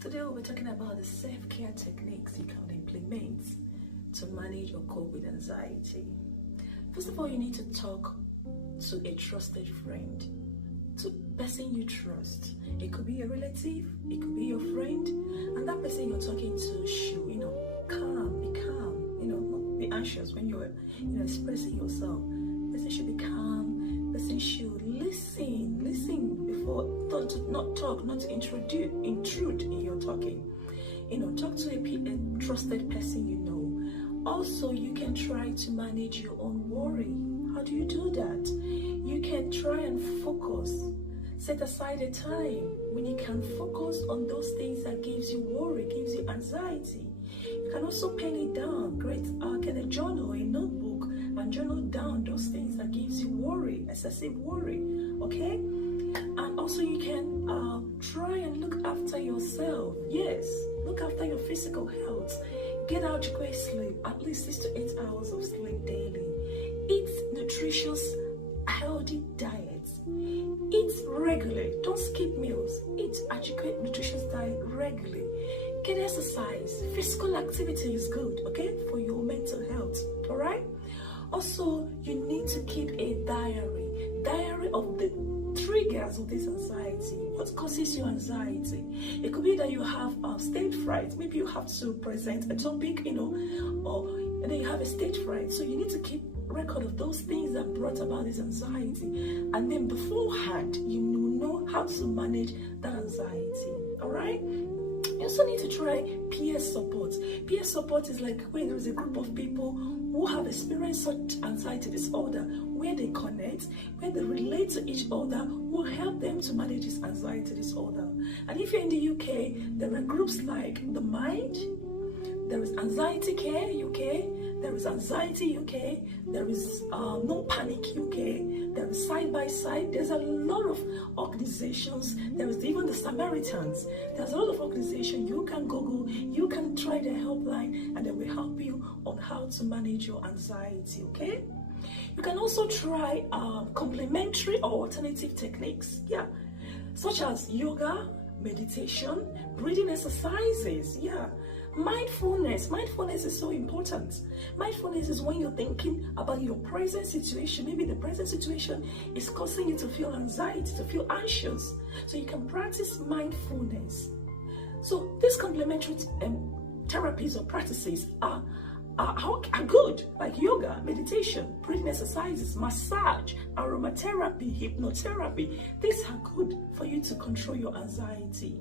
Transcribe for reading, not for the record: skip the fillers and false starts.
Today we'll be talking about the self-care techniques you can implement to manage or cope with anxiety. First of all, you need to talk to a trusted friend, to a person you trust. It could be a relative, it could be your friend, and that person you're talking to should, be calm, not be anxious when you're, expressing yourself. The person should be calm, the person should listen before, not to intrude in your talking. Talk to a trusted person you know. Also, you can try to manage your own worry. How do you do that? You can try and focus. Set aside a time when you can focus on those things that gives you worry, gives you anxiety. You can also pen it down. Get a journal, a notebook, and journal down those things that gives you worry, excessive worry. Okay? And also you can try and look after yourself. Yes, look after your physical health. Get out great sleep, at least 6 to 8 hours of sleep daily. Eat nutritious, healthy diets. Eat regularly. Don't skip meals. Eat adequate nutritious diet regularly. Get exercise. Physical activity is good, okay, for your mental health. All right. Also, you need to keep a diary of the triggers of this anxiety. What causes you anxiety? It could be that you have stage fright. Maybe you have to present a topic, and then you have a stage fright. So you need to keep record of those things that brought about this anxiety, and then beforehand you know how to manage that anxiety. All right. You also need to try peer support. Peer support is like when there is a group of people who have experienced such anxiety disorder, where they connect, where they relate to each other, will help them to manage this anxiety disorder. And if you're in the UK, there are groups like The Mind, there is Anxiety Care UK, there is Anxiety UK, there is No Panic UK, there is Side by Side. There's a lot of organizations. There is even the Samaritans. There's a lot of organizations. You can Google, you can try the helpline, and they will help you on how to manage your anxiety, okay? You can also try complementary or alternative techniques, such as yoga, meditation, breathing exercises, Mindfulness is so important. Mindfulness is when you're thinking about your present situation. Maybe the present situation is causing you to feel anxiety, to feel anxious. So you can practice mindfulness. So these complementary therapies or practices are good, like yoga, meditation, breathing exercises, massage, aromatherapy, hypnotherapy. These are good for you to control your anxiety.